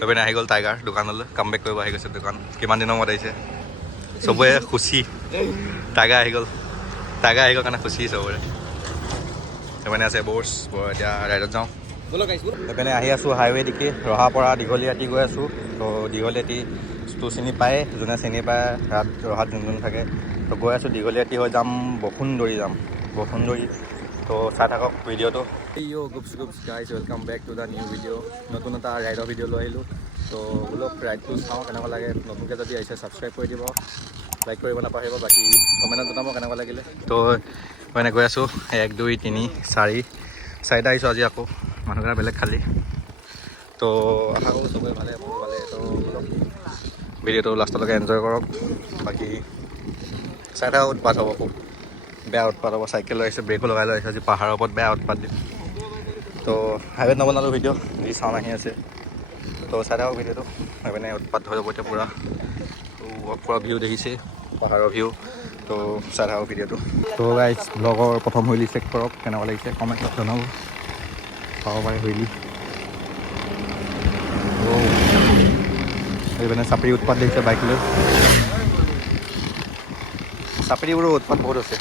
এইপিনে আহি গ'ল টাইগাৰ দোকানলৈ কামবেক কৰিব আহি গৈছে দোকান কিমান দিনৰ মূৰত আহিছে চবৰে খুচি টাইগাৰ আহি গ'ল কাৰণে খুচি চবৰে এইপিনে আছে বৰ্ছ এতিয়া ৰাইডত যাওঁ এইপিনে আহি আছোঁ হাইৱে দেখি ৰহাৰ পৰা দীঘলীয়াতি গৈ আছোঁ তো দীঘলীয়াতিটো চিনি পায় যোনে চিনি পায় ৰহাত যোন থাকে তো গৈ আছোঁ দীঘলীয়াতি হৈ যাম বসুন্ধৰী তো চাই থাকক ভিডিঅ'টো গুপছ guys welcome back to the new video' নতুন এটা ৰাইডৰ ভিডিঅ' লৈ আহিলোঁ তো বোলক ৰাইডটো চাওঁ কেনেকুৱা লাগে নতুনকৈ যদি আহিছে ছাবস্ক্ৰাইব কৰি দিব লাইক কৰিব নাপাহৰিব বাকী কমেণ্টত জনাব কেনেকুৱা লাগিলে তো মানে গৈ আছোঁ 1 2 3 4 আহিছোঁ আজি আকৌ মানুহকেইটা বেলেগ খালী তো আশা কৰোঁ চবেই ভালে মোৰ ভালে তো ভিডিঅ'টো লাষ্টলৈকে এনজয় কৰক বাকী চাই থাকক উৎপাত হ'ব খুব বেয়া উৎপাত হ'ব চাইকেল লৈ আহিছে ব্ৰেকো লগাই লৈ আহিছে আজি পাহাৰৰ ওপৰত বেয়া উৎপাত দিম তো হাইৱেত নবনালোঁ ভিডিঅ' যি চাউণ্ড আহি আছে তো চাই থাকক ভিডিঅ'টো সেইপিনে উৎপাত হৈ যাব এতিয়া পূৰা ভিউ দেখিছে পাহাৰৰ ভিউ তো চাই থাকক ভিডিঅ'টো তো গাইজ ব্লগৰ প্ৰথম হুইলি চেক কৰক কেনেকুৱা লাগিছে কমেণ্টত জনাব পাব পাৰে হুইলি এইপিনে চাপৰি উৎপাত দেখিছে বাইক লৈ চাপৰিবোৰো উৎপাত বহুত আছে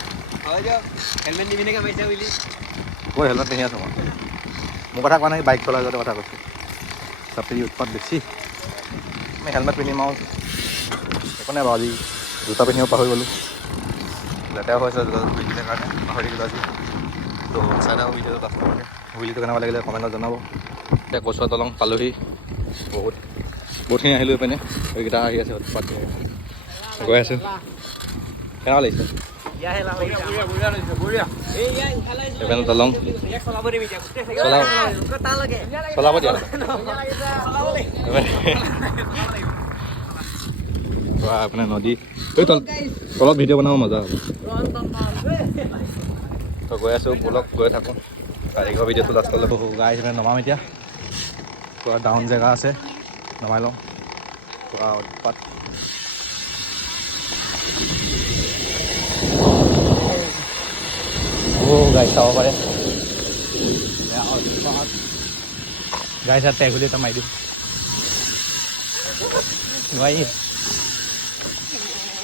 হেলমেট নিপিন্ধাকৈ মাৰিছে বুলি মই হেলমেট পিন্ধি আছোঁ মোৰ কথা কোৱা নাই বাইক চলাই যোৱাটো কথা কৈছোঁ চাপৰি উৎপাত বেছি আমি হেলমেট পিন্ধিম আৰু একো নাই বাৰু আজি জোতা পিন্ধিব পাহৰি গ'লোঁ লেতেৰা হৈছে জোতা পিন্ধিলে কাৰণে পাহৰি গ'লোঁ আজি তো চাই থাকক ভিডিঅ'টো লাষ্টলৈকে ভিডিঅ'টো কেনেকুৱা লাগিলে কমেণ্টত জনাব এতিয়া কচুৱা দলং পালোহি বহুতখিনি আহিলোঁ এইপিনে এইকেইটা আহি আছে উৎপাত গৈ আছোঁ কেনেকুৱা লাগিছে এইপিনে দলং চলাব দিয়া এইপিনে নদী তলত ভিডিঅ' বনাব মজা হ'ব তো গৈ আছোঁ বলক গৈ থাকোঁ কাৰিকৰ ভিডিঅ'টো লাষ্টলৈ গাই সেইপিনে নমাম এতিয়া পূৰা ডাউন জেগা আছে নমাই লওঁ পূৰা উৎপাত গাই চাব পাৰে গাই চাৰ টেগুলি এটা মাৰি দিম নোৱাৰি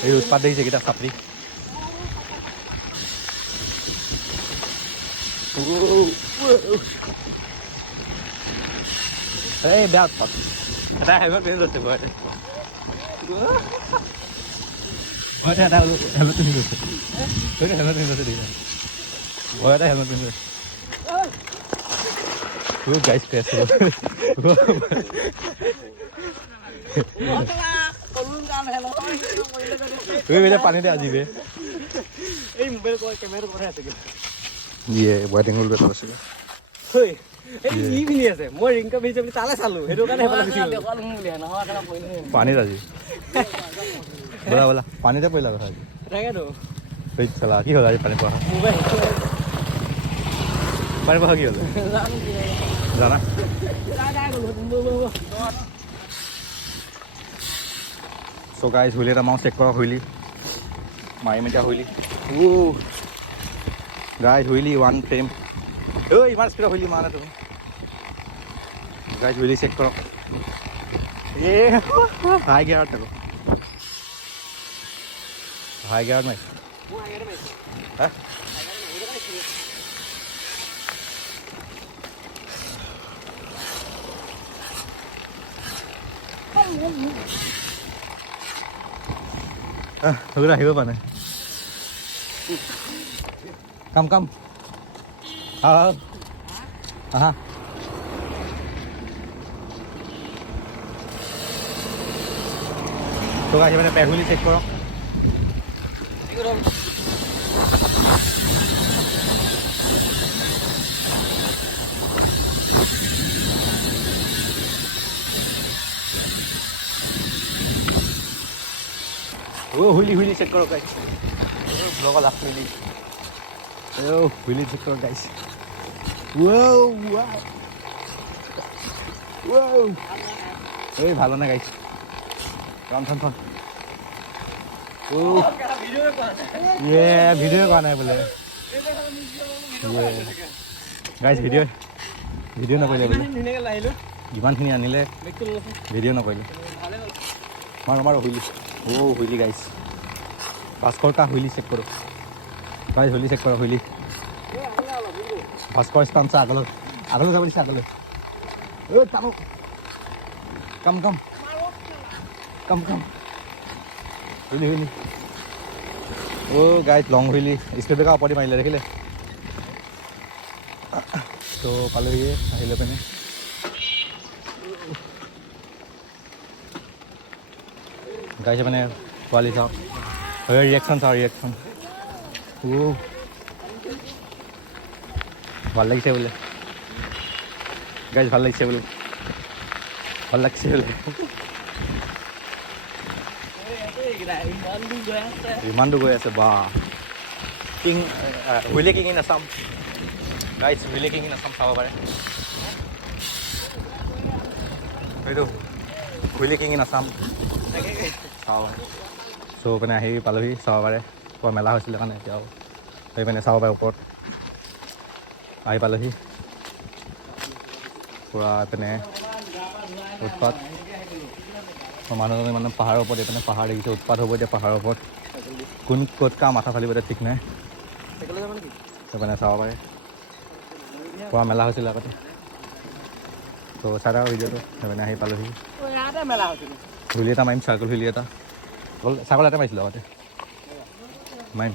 এই উৎপাত দেখিছে এইকেইটা চাপৰি এই বেয়া উৎপাত এটা হেলমেট পিন্ধি লৈছে ঘৰতে এটা হেলমেট পিন্ধি লৈছে হেলমেট পিন্ধি লৈছে দেখিছে ভয়তে হেলমেট পিন্ধি লৈছে গাইজ ক্ৰেছ হ'ব পানীতে আজিবে এই মোবাইল কেমেৰা কথা আছে দিয়ে বয় টেঙুল আছে মই ৰিংকা বেছি বুলি তালে চালো সেইটো কাৰণে পানীত আজি বলা বলা পানীতে পৰিলা কথা আজি তাকেতো চলা কি হ'ল আজি পানী পঢ়া পানী পঢ়া কি হ'ল জানা চ' গাইজ হুইলি এটা মাৰো চেক কৰক হুইলি মাৰিম এতিয়া হুইলি গাইজ হুইলি 1 ফ্ৰেম ইমান স্পীডত হুইলি মাৰা তুমি গাইজ হুইলি চেক কৰক হাই গিয়াৰত থাকো হাই গিয়াৰত মাৰিছে আহিব পৰা নাই কাম আহা তো আহি মানে পেহুলি চেক কৰক হুইলি চেক কৰক গাইজ ব্লগৰ লাষ্ট মিনিট হুইলি চেক কৰক গাইজ এই ভাল নাই গাইজ থন ভিডিঅ' কৰা নাই বোলে গাইজ ভিডিঅ' নকৰিলে বোলে যিমানখিনি আনিলে ভিডিঅ' নকৰিলোঁ মাৰো হুইলি হুইলি গাইছ 500 का হুইলি চেক কৰোঁ গাইছ হুইলি চেক কৰক হুইলি 500 স্থান চা আগলৈ যাব দিছে আগলৈ টানো কাম হুইলি গাইছ লং হুইলি স্পীড ব্ৰেকাৰ ওপৰতে মাৰিলে দেখিলে তো পালোহি আহিলে পিনে গাইছে মানে পোৱালি চাওঁ ৰিয়েকশ্যন ভাল লাগিছে বোলে গাইজ ভাল লাগিছে বোলে ইমান দূৰ গৈ আছে বা king wheelie king in Assam guys wheelie king in Assam চাব পাৰে এইটো হুইলি কিং ইন আছাম চাওঁ চ' মানে আহি পালোহি চাব পাৰে পুৰা মেলা হৈছিলে কাৰণে এতিয়াও সেই পিনে চাব পাৰে ওপৰত আহি পালোহি পুৰা পিনে উৎপাত মানুহজনে মানে পাহাৰৰ ওপৰত এইপিনে পাহাৰ দেখিছে উৎপাত হ'ব এতিয়া পাহাৰৰ ওপৰত কোন ক'ত কা মাথা ফালিব এতিয়া ঠিক নাই সেইপিনে চাব পাৰে পুৰা মেলা হৈছিলে আগতে ত' চাই থাকক ভিডিঅ'টো সেইপিনে আহি পালোহি হুইলি এটা মাৰিম চাৰ্কল হুইলি এটা ছাগল এটা মাৰিছিলোঁ আগতে মাৰিম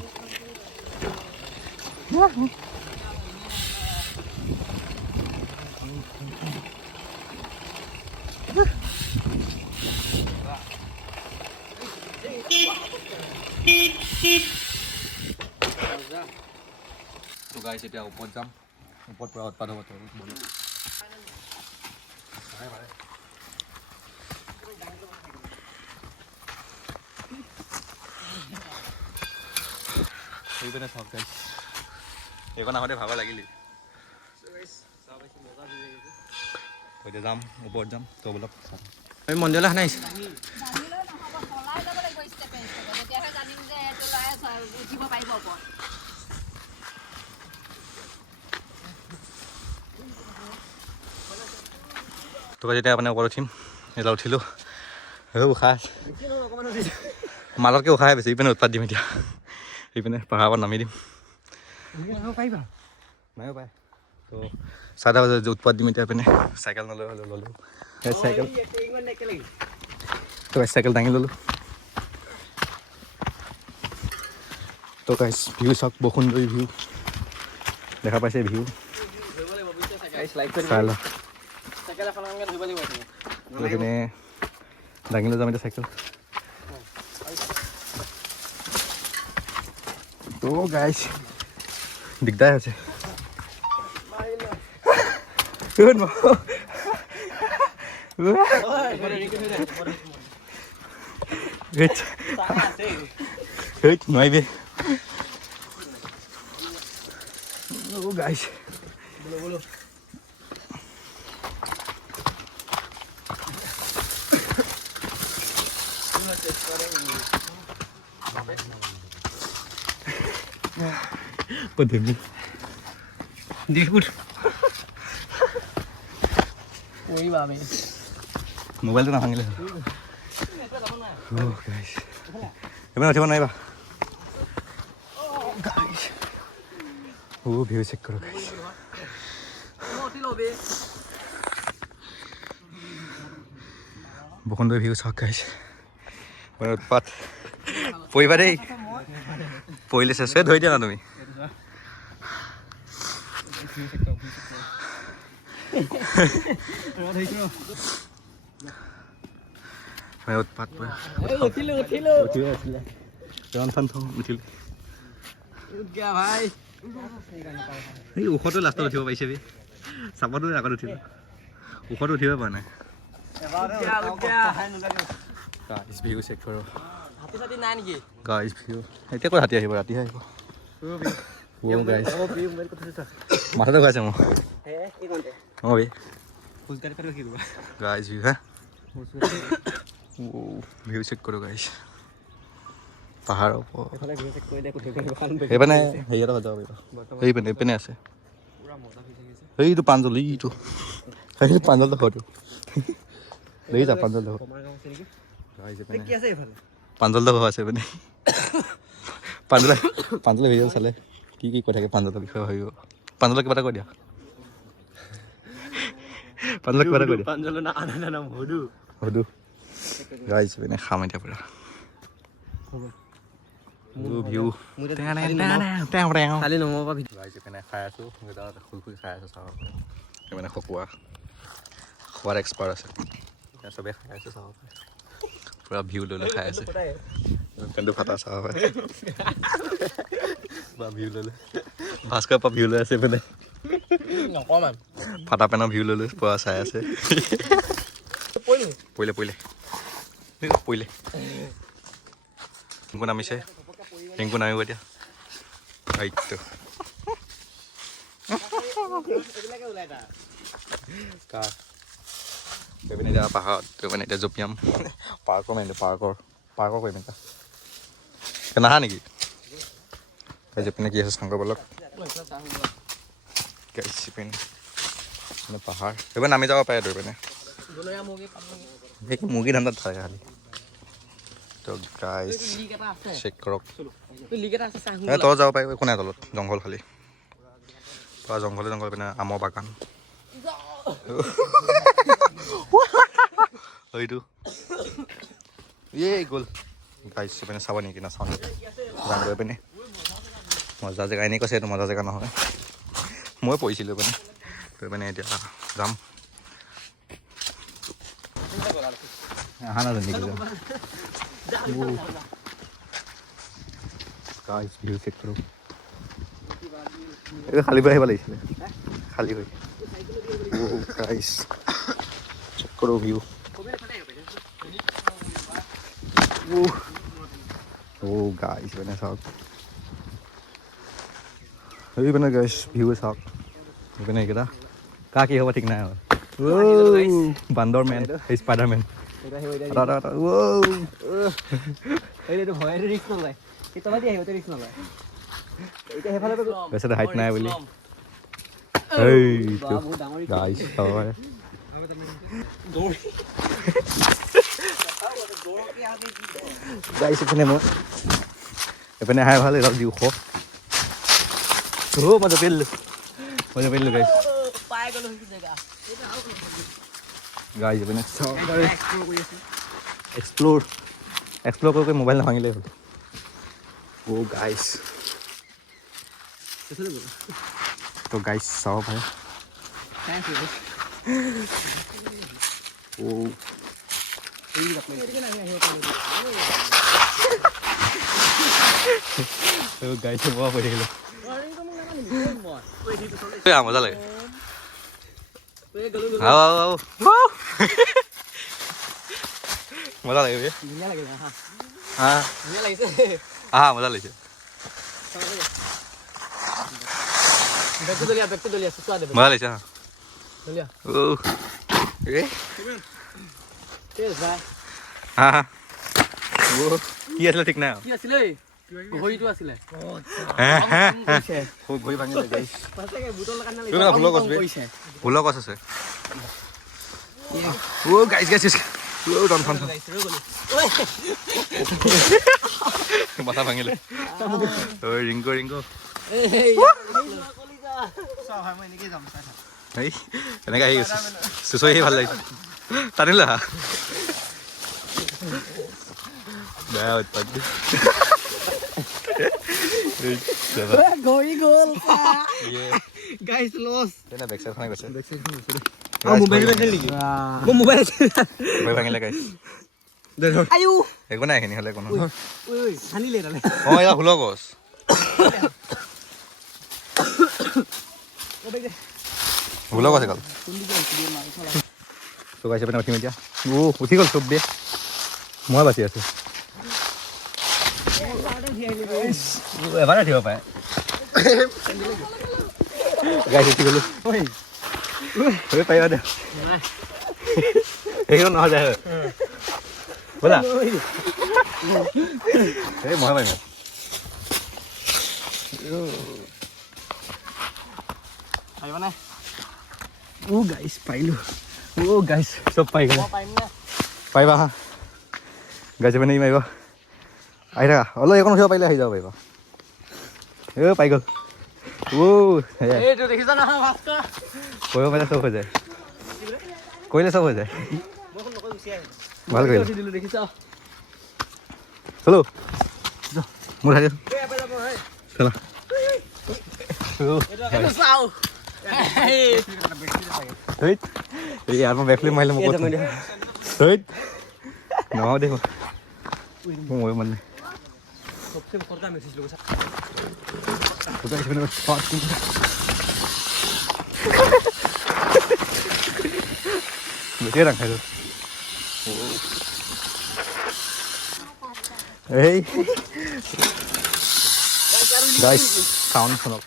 তো গাইছ এতিয়া ওপৰত যাম ওপৰত পুৰা উৎপাত হ'ব এইপিনে চাওক গাইছ এইখন আগতে ভাগৰ লাগিলি এতিয়া যাম ওপৰত যাম তো বোলক আমি মন্দিৰলৈ অহা নাই তো যেতিয়া মানে ওপৰত উঠিম এতিয়া উঠিলোঁ উশাহ মাজতকৈ উশাহে বেছি ইপিনে উৎপাত দিম এতিয়া এইপিনে পাহাৰৰ পৰা নামি দিম নাইও পায় তো 7টা বজাত উৎপাত দিম এতিয়া পিনে চাইকেল নলৈ হ'লেও ল'লোঁ চাইকেল দাঙি ল'লোঁ তো গাইছ ভিউ চাওক বহু সুন্দৰ ভিউ দেখা পাইছে ভিউ চাই লওক এইপিনে দাঙি লৈ যাম এতিয়া চাইকেল তো গাইছ দিগদাৰ হৈছে নোৱাৰিবি গাইছ Pandemi. Dikut. Woi babe. Mobile tu nak panggil. Oh guys. Emang macam mana ni ba? Oh guys. Oh view check karo guys. Bukan dua view sah guys. Menurut Pat. Poi badai. Poi le sesuai doi dia na tumi. मैं उत्पात पे उठिलो tension था उठिलो क्या भाई এই উখটো লাষ্টত উঠিব পাইছে বি সাপটো আগত উঠিলো উখটো উঠিব পৰা নাই গাইস ভিউ চেক কৰক হাতী সাথী নাই নেকি গাইস ভিউ এতিয়া ক'ত হাতী আহিব ৰাতি আহিব ও গাইস ও ভিউ মেरे को थोड़ा মাথাটো গাইছে মোৰ হে এই কোনতে ও বি ফুলকার করে কি গাইস ভিউ হ্যাঁ ও ভিউ চেক করো গাইস পাহাড় ওপর এখানে ভিউ চেক করে দেখো এখানে হেইটা যাব এই পেনে আছে পুরা মজা হইছে এই তো পাঞ্জল এই তো পাঞ্জল তো ফটো দেখিছা প্ৰাঞ্জলটো কি আছে এইফালে প্ৰাঞ্জলটো ঘৰ আছে মানে প্ৰাঞ্জলে ভিডিঅ' চালে কি কৈ থাকে প্ৰাঞ্জলৰ বিষয়ে ভাবিব প্ৰাঞ্জলক কিবা এটা কৈ দিয়া প্ৰাঞ্জলক কিবা এটা কৈ দিয়া প্ৰাঞ্জলৰ নাম হদু সুধো গাইছ মানে খাম এতিয়া পুৰা ভিউ খালি নমাবা গাইছ মানে খাই আছোঁ শুই খাই আছোঁ চাব মানে খোৱাৰ এক্সপাৰ্ট আছে চবেই খাই আছে চাব পুৰা ভিউ লৈ লৈ খাই আছে কিন্তু ফাটা চাব পাৰে পুৰা ভিউ লৈ লৈ ভাস্কৰ পৰা ভিউ লৈ আছে মানে ফাটা পেনৰ ভিউ লৈ লৈ পুৰা চাই আছে পৰিলে ৰিংকু নামিছে ৰিংকু নামিব এতিয়া এইটো পিনে এতিয়া পাহাৰত মানে এতিয়া জঁপিয়াম পাৰ্কৰ মানে পাৰ্কৰ কৰিম এতিয়া নাহা নেকি জপিনে কি আছে শংকৰ বলক পাহাৰ এইবাৰ নামি যাব পাৰে পিনে মুৰ্গী ধান্দাত থাকে খালি তো গাইছ চেক কৰক তলত যাব পাৰিব একো নাই তলত জংঘল খালি পুৰা জংঘলে পিনে আমৰ বাগান এইটো গ'ল গাইছ পিনে চাব নেকি নাচাওঁ নেকি গান গৈ পিনে মজা জেগা এনেই কৈছে এইটো মজা জেগা নহয় মই পৰিছিলোঁ মানে গৈ পিনে এতিয়া যাম আহা নাজানো নেকি গাইছ ভিউ চেক কৰোঁ এইটো খালী হৈ আহিব লাগিছিলে খালী হৈ গাইছ চেক কৰোঁ ভিউ গাইছ মানে চাওক এইপিনে গাইছ ভিউ চাওক এইপিনে এইকেইটা কা কি হ'ব ঠিক নাই আৰু বান্দৰ মেন স্পাইডাৰমেন হাইট নাই বুলি এইপিনে মই এইপিনে আহাই ভাল অলপ ওখ মই জপিলোঁ গাইছ গাইছ এইপিনে এক্সপ্ল'ৰ কৰি মোবাইল নাভাঙিলেই হ'ল গাইছ তো গাইছ চাব পাৰে গাইছ মই পৰি থাকিলোঁ মজা লাগে মজা লাগে মজা লাগিছে মজা লাগিছে কি আছিলে ঠিক নাই ফুলৰ গছ আছে মাথা ভাঙিলে ৰিংকু এনেকে আহি গৈছে চুচৰি আহি ভাল লাগিছে টানিলে হা বেয়া উৎপাত একো নাই এইখিনি হ'লে কোনো ফুলৰ গছ ফুলৰ গছ গ'ল চুকাইছে পিনে উঠিম এতিয়া উঠি গ'ল চব দিয়ে মই বাচি আছো এবাৰ উঠিব পাৰে গাই উঠি গ'লো পাৰিবা দে এইখন নহয় যায় ব'লা এই মই পাৰিম পাৰিবানে গাইছ পাৰিলোঁ Oh guys, सब पाइ गयो पाइबा हा गाइस पनि माइब आइरा हलो एकन उठिब पाइले आइ जाऊ भाइबा ए पाइ गयो ओ ए तो देखिस ना भास्कर कोइ पाइले सब हो जाए कोइले सब हो जाए ভাল গইল দিলো দেখিছ চলো মোৰ হাতে চলো এটা চাও হেইট এই ইয়াৰ মই বেকলি মাইলে মোক হেইট ন দেখো মই মানে सबसे करता मैसेज लोग तो गाइस मैंने स्पॉट बेटे रखा है hey guys sound सुनो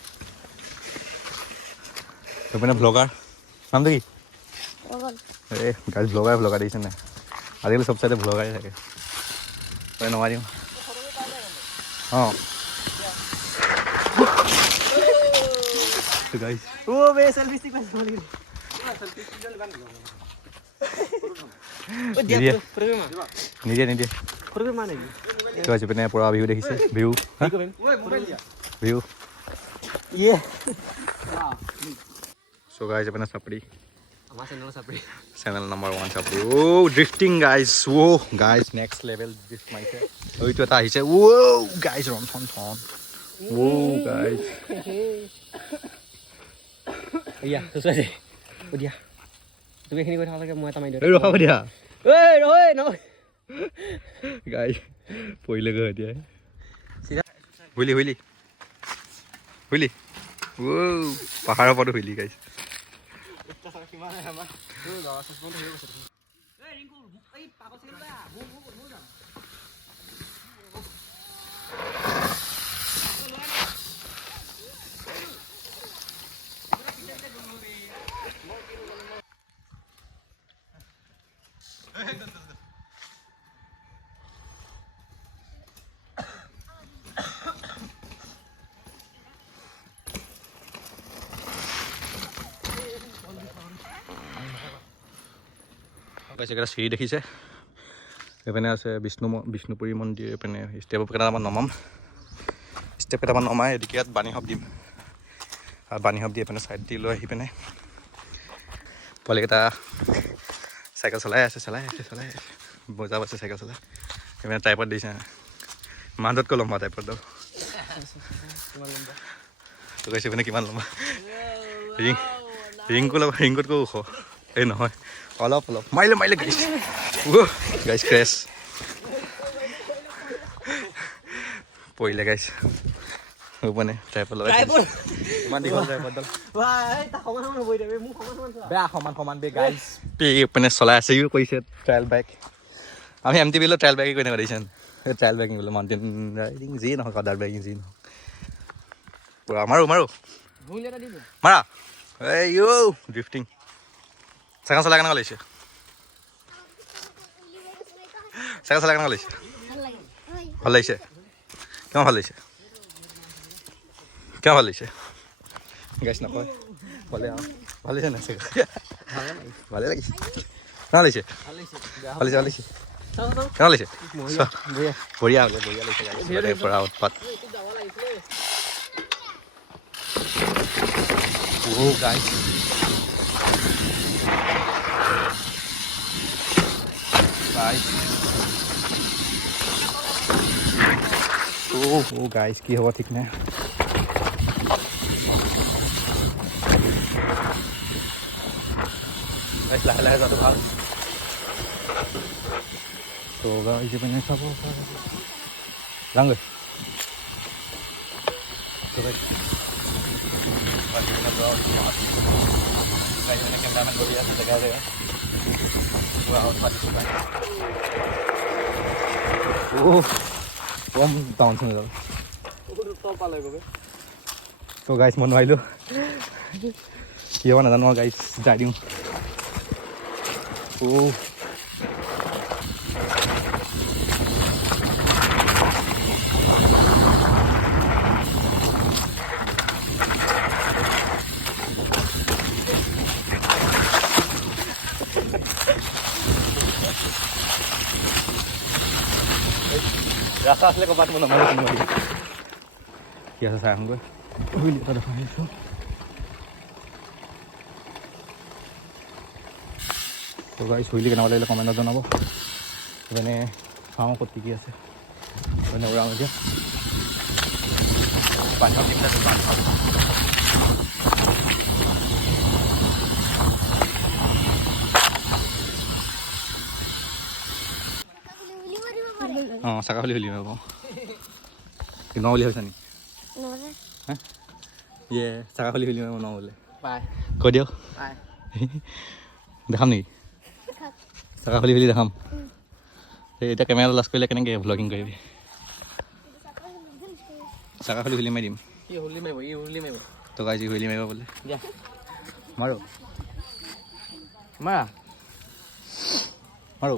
तो मैंने ब्लॉगर नाम देखी अरे गाइस ब्लॉगर दिस ने आजकल सब सारे ब्लॉगर ही থাকে मैं नवारी हूं हां तो गाइस ओ वे सेल्फी स्टिक में बोल गई सेल्फी स्टिक बन गया ओ दिया प्रोग्राम निजे प्रोग्राम मानेगी तो आज अपने पूरा व्यू देखिसे व्यू हां ओए मोबाइल दिया व्यू ये सो गाइस अपना सपड़ी हमारा चैनल सपड़ी चैनल नंबर 1 सपड़ी ओ ड्रिफ्टिंग गाइस ओ गाइस नेक्स्ट लेवल ड्रिफ्ट माइसे ओइ तो এটা আহিছে ओ गाइस रन थन ओ गाइस या तो सही ओ दिया তুমি এখিনি কথা লাগে মই এটা মাই দিও এই ৰখাব দিয়া ওই ওই ন गाइस পইলে গৈ দিয়া सीधा हुइली ओ পাহাৰৰ পৰা हुइली गाइस এটা সারা সীমা নাই আমার ও বাবা সসপন্ড হয়ে গেছে এই রিঙ্কু এই পাগল ছেলে দা মো যা गाइस एकरा सीढ़ी देखिसे एपने আছে বিষ্ণুপুৰী মন্দিৰ এপনে স্টেপ কেটামান নমাম স্টেপ কেটামান নমাই এদিকে ইয়াত বানি হব দিম আর বানি হব দি এপনে সাইড দি লৈ আহি পেনে পলেকেটা সাইকেল চলাই আছে মজা আছে সাইকেল চলাই এপনে টাইপত দিছে মানদত কো লম্বা টাইপত দাও তো গাইস এপনে কিমান লম্বা ৰিংকত কো ওখ এই নহয় অলপ মাইলে গাইস ও গাইস ক্র্যাশ পইলে গাইস ওপনে ট্রাইপড লগাই মান দিগল ট্রাইপড দল ভাই তা সমান বই দেবে মু সমান বেয়া সমান বে গাইস পি ওপনে চলাই আছে ইউ কইছে ট্রায়াল বাইক আমি এমটি বিলো ট্রায়াল বাইক কইনা কৰিছেন এই ট্ৰায়াল বাইকিং বলে মাউন্টেন ৰাইডিং জি নহয় কাদাৰ বাইকিং জি নহয় পুৰা মাৰো ভুলেটা দিবি মাৰা এই ইউ ড্রিফটিং সাইকেল চলাই কেনে লৈছে সাইকেল চলাই কেনে লৈছে ভাল লাগিছে কেমন ভাল লাগিছে গাইছ নকয় বলে ভাল লাগিছে না ভালে লাগিছে কেমন লাগিছে কেমন লাগিছে বঢ়িয়া লাগিছে পৰা উৎপাত ও গাইছ गाइस की हवा ठीक ना गाइस लाहे जातो ভাল তো গাইস এখানে খাবো লাঙ্গে তো গাইস বাকিটা তো গাইস এখানে ক্যামেরাম্যান বসে আছে দেখা যায় পুরো আউটপাট ও কম ডাউন শুনে যাও তো গাইস মন আইলো কি হবে নাজানো গাইস যাই দিওঁ ও ৰাস্তা আছিলে ক'ৰবাত মই নমাই কি আছে চাই আহোঁগৈ হুইলি এটা দেখা আহিছোঁ তো গাইছ হুইলি কেনেকুৱা লাগিলে কমেণ্টত জনাব মানে চাওঁ ক'ত কি আছে মানে উৰাওঁ এতিয়া বান্ধৱ কেইটা বান্ধৱ অঁ চাকা খুলি খুলি হ'ব ন বুলি ভাবিছা নেকি হা ইয়ে চাকা খুলি খুলি ন বোলে কৈ দিয়ক দেখাম নেকি চাকা খুলি খুলি দেখাম এতিয়া কেমেৰা লাষ্ট কৰিলে কেনেকৈ ভ্লগিং কৰিবি চাকা খুলি খুলি মাৰি দিম তোক আজি হুইলি মাৰিব বোলে মাৰো মাৰো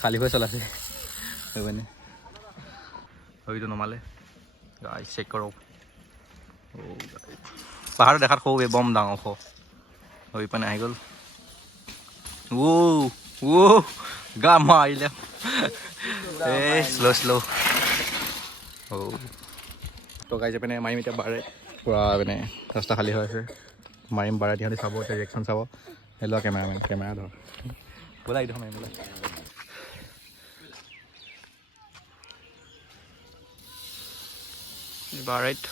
খালী হৈ চলাছে মানে হয়তো নমালে গাইছ চেক কৰক পাহাৰত দেখাত সৌ বম ডাঙৰ খ হৈ পিনে আহি গ'ল গা মাৰিলে এই শ্ল' তো গাইছে পিনে মাৰিম এতিয়া বাৰে পূৰা মানে ৰাস্তা খালী হৈ আছে মাৰিম বাৰে সিহঁতি চাব এতিয়া ৰিয়েকশ্যন চাব সেই লোৱা কেমেৰা ধৰ বোলা এইটো মাৰিম বোলা বাৰাইট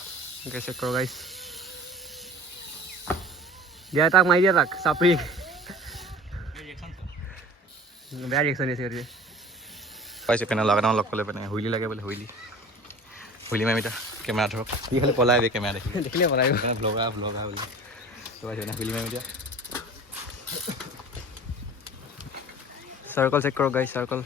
চেক কৰ গাইছ দিয়া তাক মাৰি দিয়া তাক চাপৰি বেয়া ৰিয়েকশ্যন দিছে পাইছে পেনে লগা লগ পালে পেনে হুইলি লাগে বোলে হুইলি মাৰিম এতিয়া কেমেৰা ধৰক কি খালি পলাই আহিবি কেমেৰা দেখিলে পলাই ভ্লগা বোলে তো পাইছে হুইলি মাৰিম এতিয়া চাৰ্কল চেক কৰক গাইছ চাৰ্কল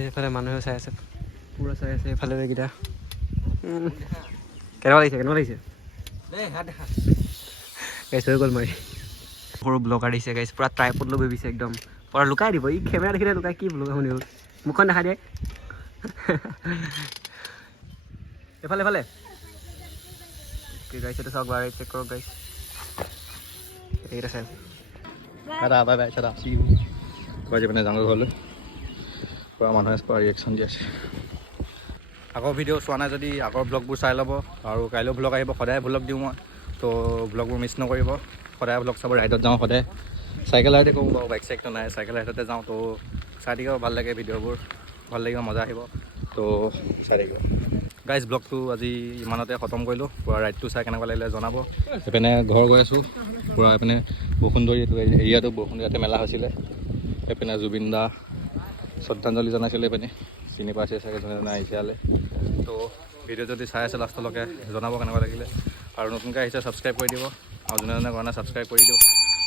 এইফালে মানুহে চাই আছে পুৰা চাই আছে এইফালে এইকেইটা কেনেকুৱা লাগিছে গাইছ হৈ গ'ল মাৰি সৰু ব্লগাৰ দিছে গাইছ পুৰা ট্ৰাইপড লৈ ভাবিছে একদম পুৰা লুকাই দিব ই কেমেৰা দেখিলে লুকাই কি ব্লগাৰ শুনি হ'ল মুখখন দেখা দিয়ে এইফালে কি গাইছ এইটো চাওক বাৰু চেক কৰক গাইছ এইকেইটা চাই বাই পিনে যাওঁ ঘৰলৈ পূৰা মানুহে ৰিয়েকশ্যন দি আছে আগৰ ভিডিঅ' চোৱা নাই যদি আগৰ ব্লগবোৰ চাই ল'ব আৰু কাইলৈও ব্লগ আহিব সদায় ব্লগ দিওঁ মই তো ব্লগবোৰ মিছ নকৰিব সদায় ব্লগ চাব ৰাইডত যাওঁ সদায় চাইকেল ৰাইডে কৰোঁ বাৰু বাইক চাইকটো নাই চাইকেল ৰাইডতে যাওঁ তো চাই থাকিব ভাল লাগে ভিডিঅ'বোৰ ভাল লাগিব মজা আহিব তো চাই থাকিব গাইজ ব্লগটো আজি ইমানতে খতম কৰিলোঁ পূৰা ৰাইডটো চাই কেনেকুৱা লাগিলে জনাব এইপিনে ঘৰ গৈ আছোঁ পূৰা এইপিনে বসুন্ধৰী এইটো এৰিয়াটো বসুন্ধৰীয়াতে মেলা হৈছিলে এইপিনে জুবিন দা শ্ৰদ্ধাঞ্জলি জনাইছিলে এইপিনে চিনি পাইছে চাগে যোনে যোনে আহিছে ইয়ালৈ তো ভিডিঅ' যদি চাই আছে লাষ্টলৈকে জনাব কেনেকুৱা লাগিলে আৰু নতুনকৈ আহিছে ছাবস্ক্ৰাইব কৰি দিব আৰু যোনে যোনে কৰা নাই ছাবস্ক্ৰাইব কৰি দিওঁ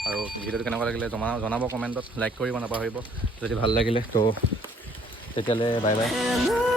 আৰু ভিডিঅ'টো কেনেকুৱা লাগিলে জনাব কমেণ্টত লাইক কৰিব নাপাহৰিব যদি ভাল লাগিলে তো তেতিয়াহ'লে বাই বাই